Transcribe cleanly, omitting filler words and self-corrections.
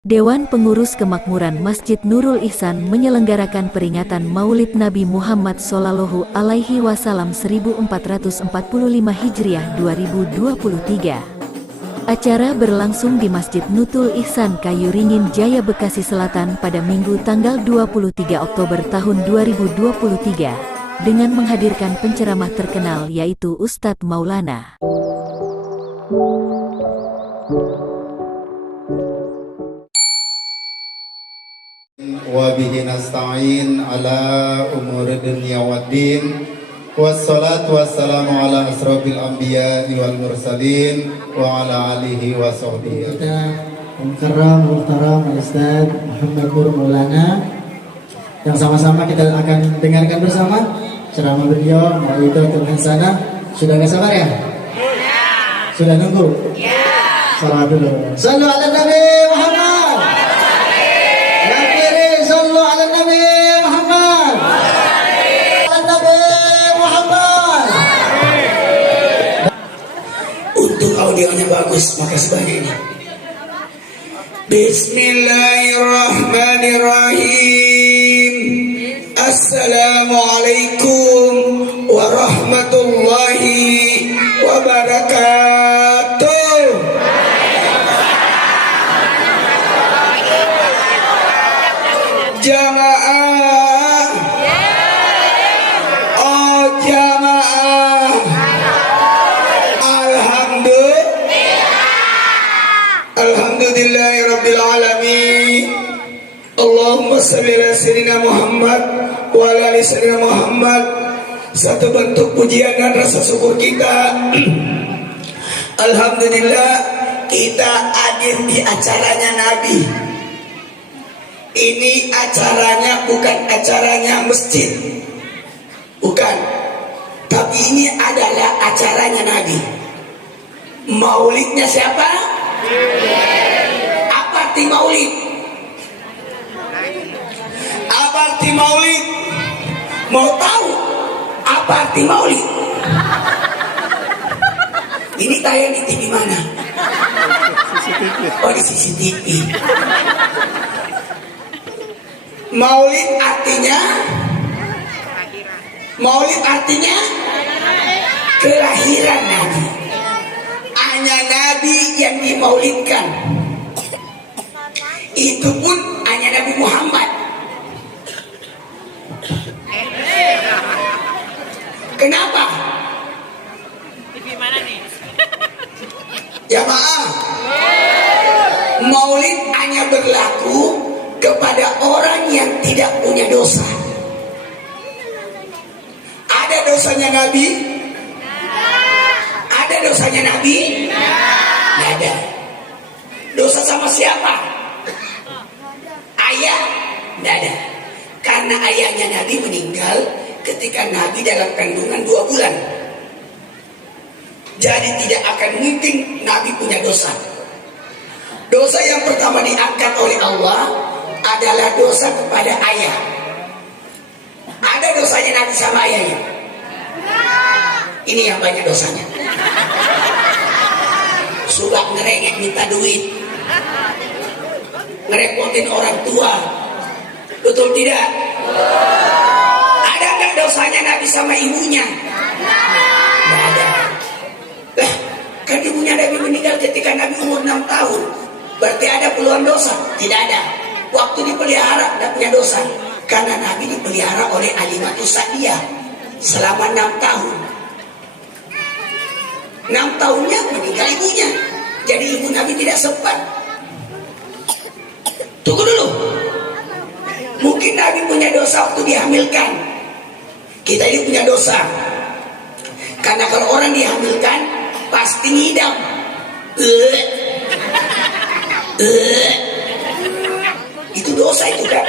Dewan Pengurus Kemakmuran Masjid Nurul Ihsan menyelenggarakan peringatan Maulid Nabi Muhammad Shallallahu Alaihi Wasallam 1445 Hijriah 2023. Acara berlangsung di Masjid Nurul Ihsan Kayu Ringin Jaya Bekasi Selatan pada Minggu tanggal 23 Oktober tahun 2023 dengan menghadirkan penceramah terkenal yaitu Ustadz Maulana. Wa bihi nasta'in ala umuri dunya waddin wassalatu wassalamu ala asrofil anbiya wal mursalin wa ala alihi wa sahbihi. Mukarram Muhtaram Ustadz Muhammad Nur Maulana yang sama-sama kita akan dengarkan bersama ceramah beliau Mau'idatul Hasanah. Sudah gak sabar ya? Sudah nunggu? Ya. Salam dulu. Sallu ala Nabi Muhammad. Sallu ala Nabi Muhammad. Ala Nabi Muhammad. Untuk audionya bagus, maka sebagai ini. Bismillahirrahmanirrahim. Assalamualaikum warahmatullahi wabarakatuh. Jamaah, oh jamaah, alhamdulillahirabbil alamin. Allahumma shalli ala sayyidina Muhammad wa ala ali sayyidina Muhammad. Satu bentuk pujian dan rasa syukur kita. Alhamdulillah kita hadir di acaranya Nabi. Ini acaranya bukan acaranya masjid, bukan, tapi ini adalah acaranya Nabi. Maulidnya siapa? Apa arti maulid? Apa arti maulid? Mau tahu apa arti maulid? Ini tayang di TV mana? Oh, di CCTV. Maulid artinya kelahiran Nabi. Hanya Nabi yang dimaulidkan. Itu pun hanya Nabi Muhammad. Kenapa? TV mana nih? Jamaah, maulid hanya berlaku kepada orang yang tidak punya dosa. Ada dosanya Nabi? Ada dosanya Nabi? Tidak ada. Dosa sama siapa? Ayah? Tidak ada. Karena ayahnya Nabi meninggal ketika Nabi dalam kandungan 2 bulan. Jadi tidak akan mungkin Nabi punya dosa. Dosa yang pertama diangkat oleh Allah adalah dosa kepada ayah. Ada dosanya Nabi sama ayahnya? Ini yang banyak dosanya. Suka ngerengek minta duit, ngerepotin orang tua. Betul tidak? Ada nggak dosanya Nabi sama ibunya? Nggak ada. Lah, kan ibunya Nabi meninggal ketika Nabi umur 6 tahun. Berarti ada peluang dosa? Tidak ada. Waktu dipelihara tidak punya dosa, karena Nabi dipelihara oleh Alimatus Sa'diyah selama 6 tahun. 6 tahunnya meninggal ibunya, jadi ibu Nabi tidak sempat. Tunggu dulu, mungkin Nabi punya dosa waktu dihamilkan. Kita ini punya dosa, karena kalau orang dihamilkan pasti ngidam. Itu dosa itu kan.